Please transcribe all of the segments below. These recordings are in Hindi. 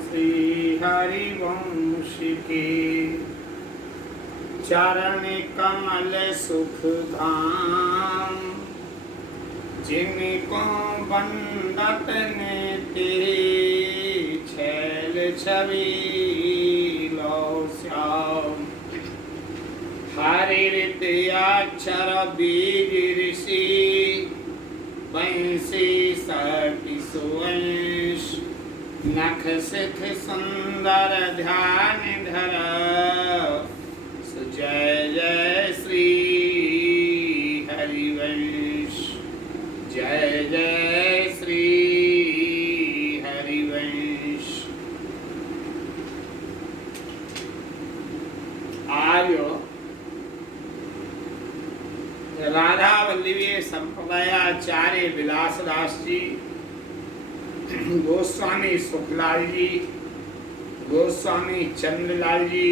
श्री हरिवंश के चरण कमल सुख धाम, जिनको बंदत ने ते छैल छवि लो श्याम। हरित अक्षर बीज ऋषि वंशी सती सुवंश, नख सिख सुंदर ध्यान धर, जय जय श्री हरिवंश, जय जय श्री हरिवंश। आर्यो राधा वल्लभीय संप्रदायाचार्य विलासदास जी, गोस्वामी सुखलाल जी, गोस्वामी चंद्रलाल जी,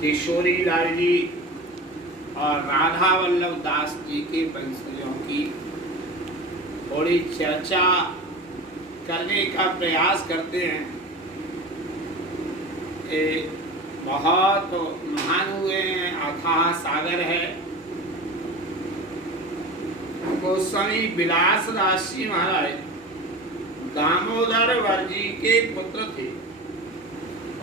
किशोरी लाल जी और राधा वल्लभ दास जी के वंशजों की थोड़ी चर्चा करने का प्रयास करते हैं। ये बहुत महान हुए हैं, अथाह सागर है। गोस्वामी विलासदास जी महाराज दामोदर वर्जी के पुत्र थे।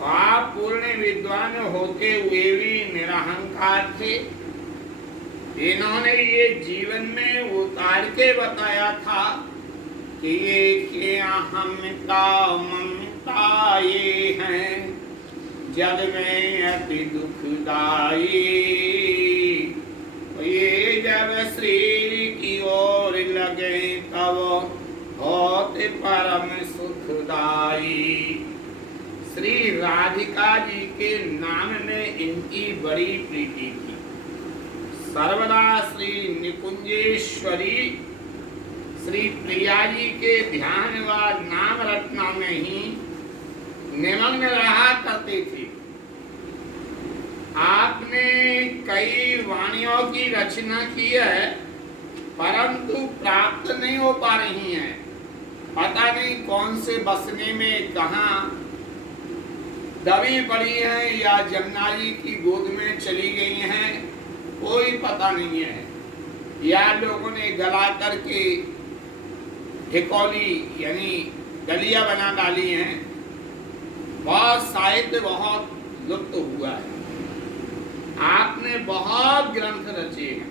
आप पूर्ण विद्वान होते हुए भी निरहंकार थे। इन्होंने ये जीवन में उतार के बताया था कि ये क्या हमता ममता ये हैं, जग में अति दुखदाई। ये जब श्री की ओर लगे तब होते परम सुखदाई। श्री राधिका जी के नाम में इनकी बड़ी प्रीति थी। सर्वदा श्री निकुंजेश्वरी श्री प्रिया जी के ध्यान व नाम रत्ना में ही निमग्न रहा करते थे। आपने कई वाणियों की रचना की है, परंतु प्राप्त नहीं हो पा रही हैं। पता नहीं कौन से बसने में कहाँ दबी पड़ी हैं या जमुना जी की गोद में चली गई हैं, कोई पता नहीं है। या लोगों ने गला करके ढिकोली यानी गलिया बना डाली हैं। बहुत साहित्य बहुत लुप्त हुआ है। आपने बहुत ग्रंथ रचे हैं।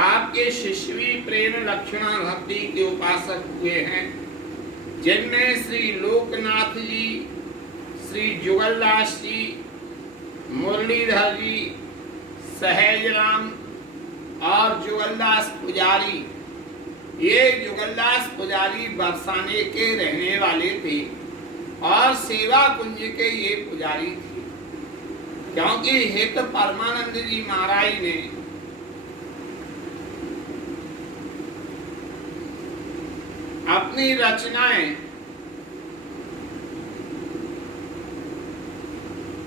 आपके शिष्य भी प्रेम लक्षणा भक्ति के उपासक हुए हैं, जिनमें श्री लोकनाथ जी, श्री जुगलदास जी, मुरलीधर जी, सहजराम और जुगलदास पुजारी। ये जुगलदास पुजारी बरसाने के रहने वाले थे और सेवा कुंज के ये पुजारी थे। क्योंकि हित परमानंद जी महाराज ने अपनी रचनाएं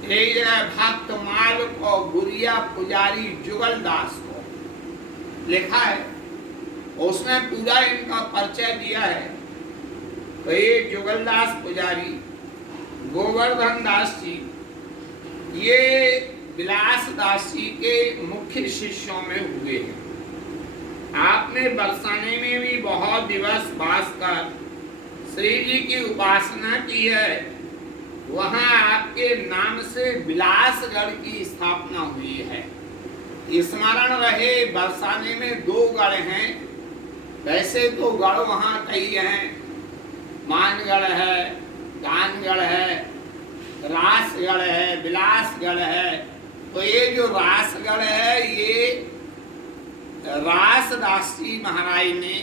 एक जगह भक्तमाल को गुरिया पुजारी जुगलदास को लिखा है, उसमें पूरा इनका परिचय दिया है। तो ये जुगलदास पुजारी, गोवर्धन दास जी, ये विलासदास जी के मुख्य शिष्यों में हुए हैं। आपने बरसाने में भी बहुत दिवस वास कर श्री जी की उपासना की है। वहां आपके नाम से विलासगढ़ की स्थापना हुई है। स्मरण रहे, बरसाने में 2 गढ़ हैं। वैसे तो गढ़ वहां कई हैं, मानगढ़ है, दानगढ़ है, रासगढ़ है, विलासगढ़ है। तो ये जो रासगढ़ है, ये रासदास जी महाराज ने,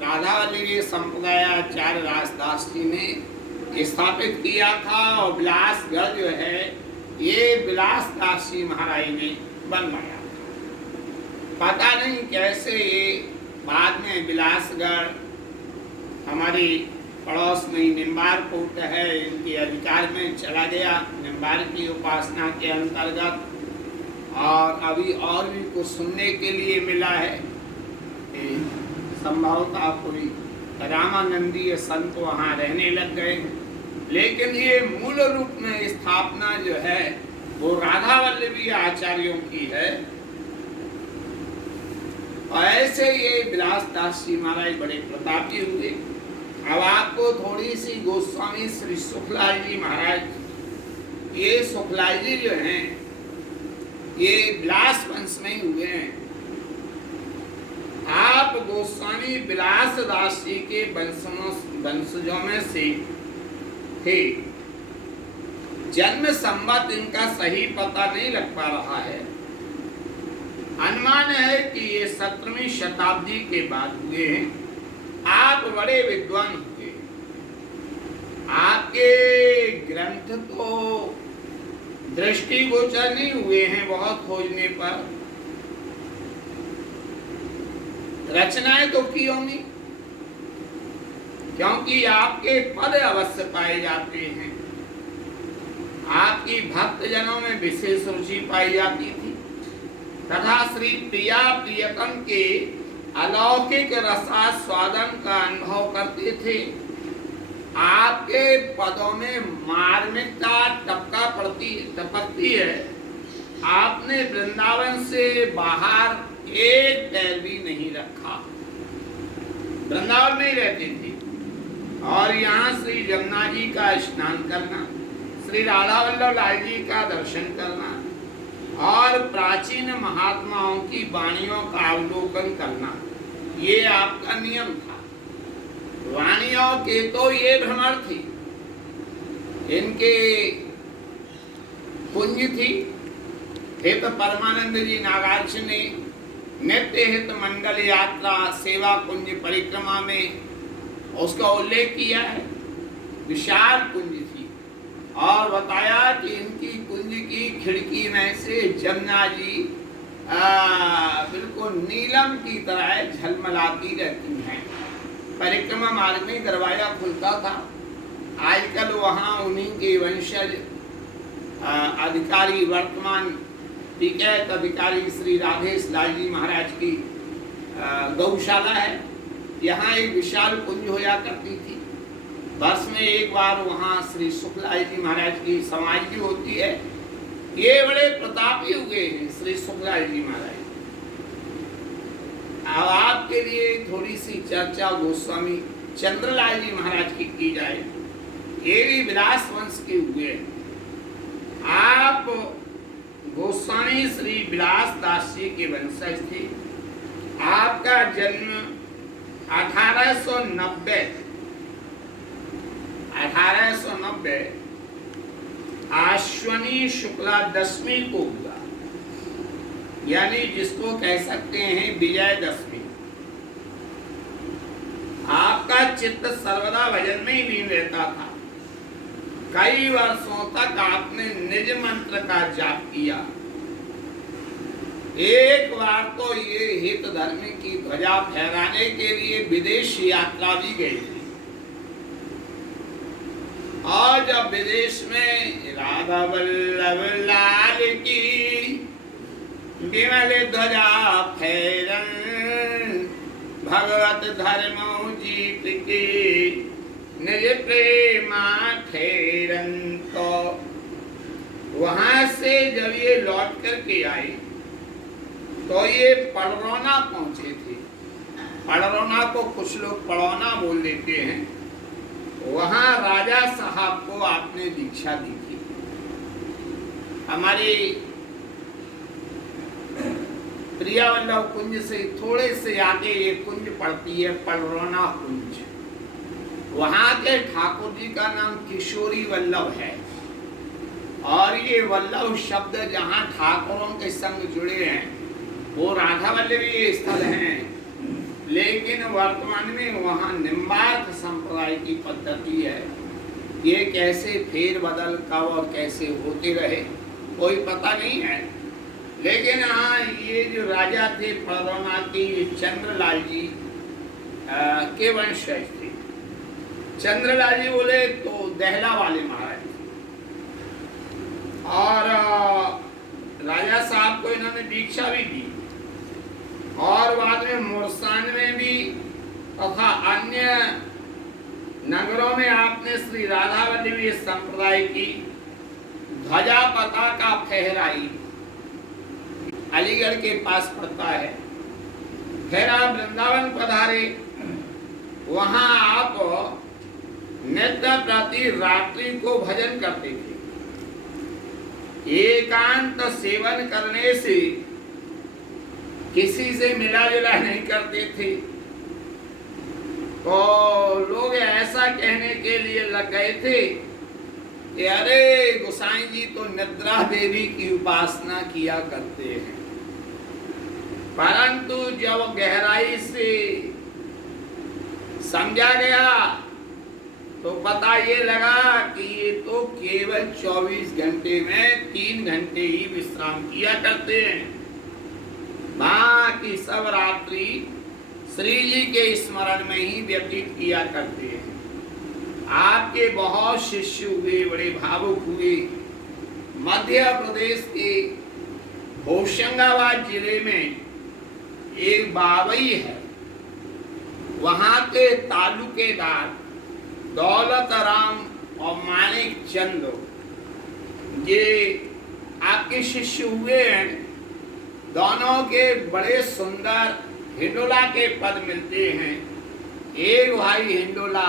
राधा वल्लभीय संप्रदायाचार्य रासदास जी ने स्थापित किया था। और विलासगढ़ जो है ये विलासदास जी महाराज ने बनवाया था। पता नहीं कैसे ये बाद में विलासगढ़ हमारी पड़ोस में निम्बारकोट है, इनके अधिकार में चला गया, निम्बार की उपासना के अंतर्गत। और अभी और भी कुछ सुनने के लिए मिला है कि संभवतः कोई रामानंदीय संत वहाँ रहने लग गए। लेकिन ये मूल रूप में स्थापना जो है वो राधा वल्लभी आचार्यों की है। और ऐसे ये विलासदास जी महाराज बड़े प्रतापी हुए। अब आपको थोड़ी सी गोस्वामी श्री सुखलाल जी महाराज, ये सुखलाल जी जो हैं ये विलास वंश में ही हुए हैं। आप गोस्वामी विलास दास जी के वंशजों में से थे। जन्म संबत इनका सही पता नहीं लग पा रहा है। अनुमान है कि ये 17वीं शताब्दी के बाद हुए हैं। आप बड़े विद्वान हुए। आपके ग्रंथ तो दृष्टिगोचर नहीं हुए हैं बहुत खोजने पर, रचनाएं तो की होंगी, क्योंकि आपके पद अवश्य पाए जाते हैं। आपकी भक्त जनों में विशेष रुचि पाई जाती थी तथा श्री प्रिया प्रियतम के अलौकिक रसास्वादन का अनुभव करते थे। आपके पदों में मार्मिकता टपकती है। आपने वृंदावन से बाहर एक पैर भी नहीं रखा, वृंदावन में रहती थी। और यहाँ श्री जमुना जी का स्नान करना, श्री राधा वल्लभ लाल जी का दर्शन करना और प्राचीन महात्माओं की वाणियों का अवलोकन करना, ये आपका नियम था। वाणियों के तो ये भ्रमर थी, इनके कुंज थी। हित परमानंद जी नागार्जुन ने नित्य हित मंडल यात्रा सेवा कुंज परिक्रमा में उसका उल्लेख किया है। विशाल कुंज थी और बताया कि इनकी कुंज की खिड़की में से जमुना जी बिल्कुल नीलम की तरह झलमलाती रहती हैं। परिक्रमा मार्ग में दरवाजा खुलता था। आजकल वहाँ उन्हीं के वंशज अधिकारी वर्तमान टिकैत अधिकारी श्री राधेश लाल जी महाराज की गौशाला है। यहाँ एक विशाल कुंज होया करती थी। वर्ष में एक बार वहाँ श्री सुखलाल जी महाराज की समाधि होती है। ये बड़े प्रतापी हुए हैं श्री सुखलाल जी महाराज। अब आपके लिए थोड़ी सी चर्चा गोस्वामी चंद्रलाल जी महाराज की जाए। ये भी विलास वंश के हुए हैं। आप गोस्वामी श्री विलास दास जी के वंशज थे। आपका जन्म 1890 आश्विनी शुक्ला दशमी को हुआ, यानी जिसको कह सकते हैं विजयदशमी। आपका चित्त सर्वदा भजन में ही लीन रहता था। कई वर्षों तक आपने निज मंत्र का जाप किया। एक बार तो ये हित धर्म की ध्वजा फहराने के लिए विदेश यात्रा भी गई थी। और जब विदेश में राधा वल्लभ लाल की विमल ध्वजा फहरन भगवत धर्म जीत के निज प्रेमा ठेरन, तो वहां से जब ये लौट करके आए तो ये पड़रौना पहुंचे थे। पड़रौना को कुछ लोग पड़ौना बोल देते हैं। वहां राजा साहब को आपने दीक्षा दी थी। हमारे प्रिया वल्लभ कुंज से थोड़े से आगे ये कुंज पड़ती है, पड़रौना कुंज। वहां के ठाकुर जी का नाम किशोरी वल्लभ है। और ये वल्लभ शब्द जहाँ ठाकुरों के संग जुड़े हैं वो राधा वल्लभी स्थल हैं। लेकिन वर्तमान में वहाँ निम्बार्क संप्रदाय की पद्धति है। ये कैसे फेर बदल कब और कैसे होते रहे कोई पता नहीं है। लेकिन हाँ, ये जो राजा थे पड़रौना के चंद्रलाल जी के वंशज थे। चंद्रलाल जी बोले तो दहला वाले महाराज, और राजा साहब को इन्होंने दीक्षा भी दी। और बाद में मुरसान में भी तथा अन्य नगरों में आपने श्री राधा वल्लभी संप्रदाय की ध्वजा पताका फहराई। अलीगढ़ के पास पड़ता है। फिर आप वृंदावन पधारे, वहां आप नित्य प्रति रात्रि को भजन करते थे। एकांत सेवन करने से किसी से मिला जुला नहीं करते थे। तो लोग ऐसा कहने के लिए लग गए थे कि अरे गोसाई जी तो निद्रा देवी की उपासना किया करते हैं। परंतु जब गहराई से समझा गया तो पता ये लगा कि ये तो केवल 24 घंटे में 3 घंटे ही विश्राम किया करते हैं, बाकी सब रात्रि श्री जी के स्मरण में ही व्यतीत किया करते हैं। आपके बहुत शिष्य हुए, बड़े भावुक हुए। मध्य प्रदेश के होशंगाबाद जिले में एक बावई है, वहां के तालुकेदार दौलत राम और मानिक चंद ये आपके शिष्य हुए हैं। दोनों के बड़े सुंदर हिंडोला के पद मिलते हैं। एक भाई हिंडोला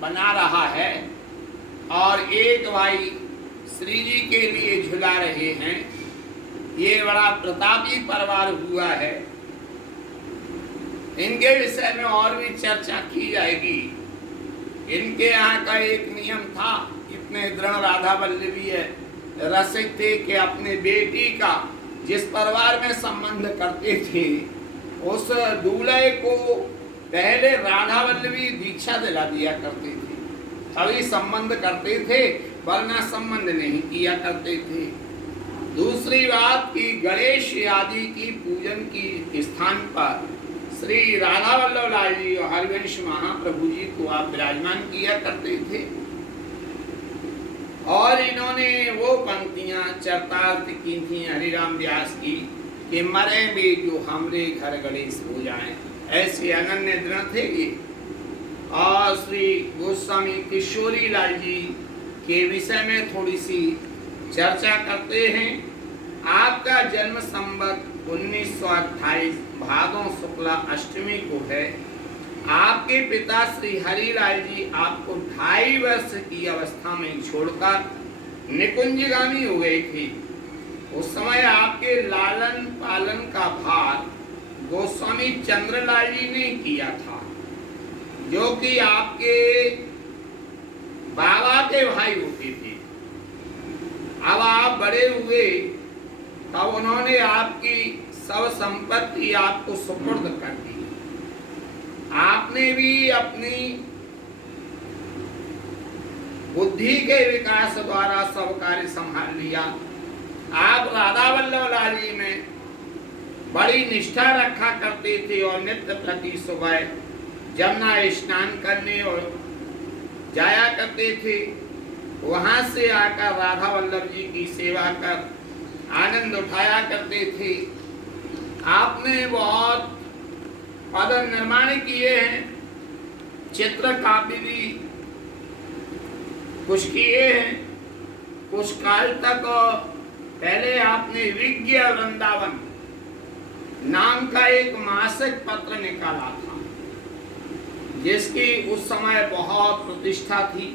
बना रहा है और एक भाई श्री जी के लिए झुला रहे हैं। ये बड़ा प्रतापी परिवार हुआ है। इनके विषय में और भी चर्चा की जाएगी। इनके यहाँ का एक नियम था, इतने दृढ़ राधा वल्लभी रसिक थे कि अपने बेटी का जिस परिवार में संबंध करते थे उस दूल्हे को पहले राधा वल्लभी दीक्षा दिला दिया करते थे, तभी संबंध करते थे, वरना संबंध नहीं किया करते थे। दूसरी बात कि गणेश आदि की पूजन की स्थान पर श्री राधा वल्लभ लाल जी और हरिवंश महाप्रभु जी को आप विराजमान किया करते थे। और इन्होंने वो पंक्तियां चरितार्थ की थी हरिराम व्यास की कि मरे भी जो हमरे घर गणेश हो जाए, ऐसे अनन्य दृढ़ थे ये। और श्री गोस्वामी किशोरी लाल जी के विषय में थोड़ी सी चर्चा करते हैं। आपका जन्म संवत 1928 भादों शुक्ला अष्टमी को है। आपके पिता श्री हरिलाल जी आपको 2.5 वर्ष की अवस्था में छोड़कर निकुंजगामी हो गए थे। उस समय आपके लालन पालन का भार गोस्वामी चंद्रलाल जी ने किया था, जो कि आपके बाबा के भाई होते थे। अब आप बड़े हुए तब उन्होंने आपकी सब संपत्ति आपको सुपुर्द कर दी। आपने भी अपनी बुद्धि के विकास द्वारा सब कार्य संभाल लिया। आप राधा वल्लभ लाल जी में बड़ी निष्ठा रखा करते थे और नित्य प्रति सुबह जमुना स्नान करने और जाया करते थे। वहां से आकर राधा वल्लभ जी की सेवा कर आनंद उठाया करते थे। आपने बहुत पद निर्माण किए हैं, चित्र काव्य भी कुछ किए हैं। कुछ काल तक पहले आपने विज्ञ वृंदावन नाम का एक मासिक पत्र निकाला था, जिसकी उस समय बहुत प्रतिष्ठा थी।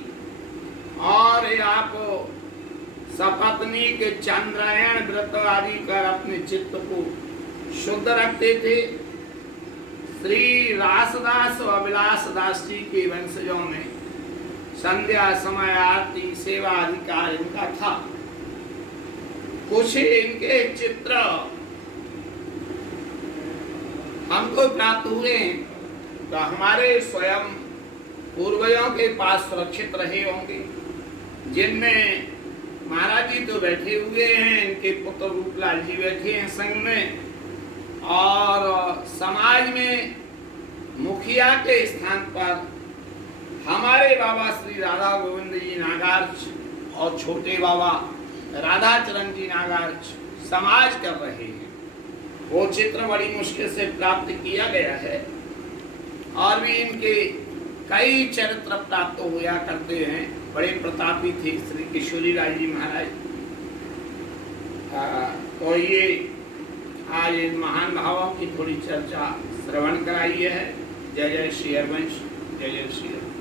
और आप सपत्नी के चंद्रायण व्रत आदि कर अपने चित्त को शुद्ध रखते थे। श्री रासदास और अभिलाष दास जी के वंशजों में संध्या समय आरती सेवा अधिकार इनका था। कुछ इनके चित्र हमको प्राप्त हुए तो हमारे स्वयं पूर्वजों के पास सुरक्षित रहे होंगे, जिनमें महाराज जी तो बैठे हुए हैं, इनके पुत्र रूपलाल जी बैठे हैं संग में, और समाज में मुखिया के स्थान पर हमारे बाबा श्री राधा गोविंद जी नागार्च और छोटे बाबा राधा चरण जी नागार्च समाज कर रहे हैं। वो चित्र बड़ी मुश्किल से प्राप्त किया गया है। और भी इनके कई चरित्र प्राप्त हुआ करते हैं। बड़े प्रतापी थे श्री किशोरी लाल जी महाराज। तो ये आज इन महान भावों की थोड़ी चर्चा श्रवण कराई है। जय जय श्री हरिवंश, जय जय श्री हरि।